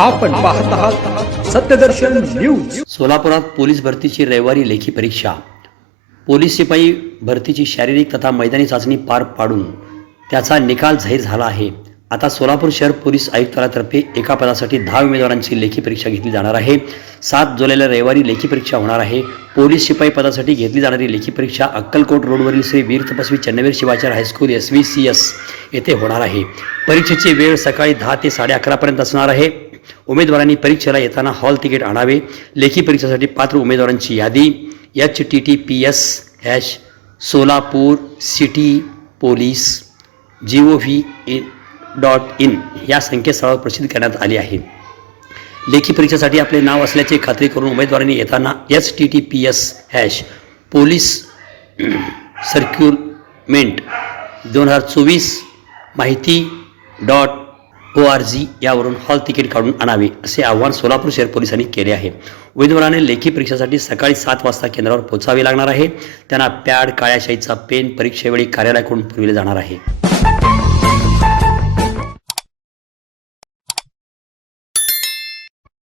आपण पाहत आहात सत्यदर्शन न्यूज. सोलापुरात पोलीस भरतीची रविवारी लेखी परीक्षा. पोलीस शिपाई भरतीची शारीरिक तथा मैदानी चाचणी पार पाडून त्याचा निकाल जाहीर झाला आहे. आता सोलापूर शहर पोलीस आयुक्तालयातर्फे एका पदासाठी दहा उमेदवारांची लेखी परीक्षा घेतली जाणार आहे. सात जुलैला रविवारी लेखी परीक्षा होणार आहे. पोलीस शिपाई पदासाठी घेतली जाणारी लेखी परीक्षा अक्कलकोट रोडवरील Shri Veer Tapasvi Channaveer Shivachar high school S V C S येथे होणार आहे. परीक्षेची वेळ सकाळी दहा ते साडे अकरापर्यंत असणार आहे. उमेदवारांनी परीक्षेला येताना हॉल तिकीट आणावे लेखी परीक्षेसाठी पात्र उमेदवारांची यादी H T T P S hash Solapur city police G O V dot in या संकेतस्थळावर प्रसिद्ध करण्यात आली आहे. लेखी परीक्षेसाठी आपले नाव असल्याची खात्री करून उमेदवारांनी येताना H T T P S hash police सर्क्युलमेंट दोन हजार चोवीस माहिती डॉट ओ आर जी यावरून हॉल तिकीट काढून आणावे असे आवाहन सोलापूर शहर पोलिसांनी केले आहे. उमेदवाराने लेखी परीक्षेसाठी सकाळी सात वाजता केंद्रावर पोहोचावे लागणार आहे. त्यांना पॅड काळ्याशाईचा पेन परीक्षेवेळी कार्यालयाकडून पुरविले जाणार आहे.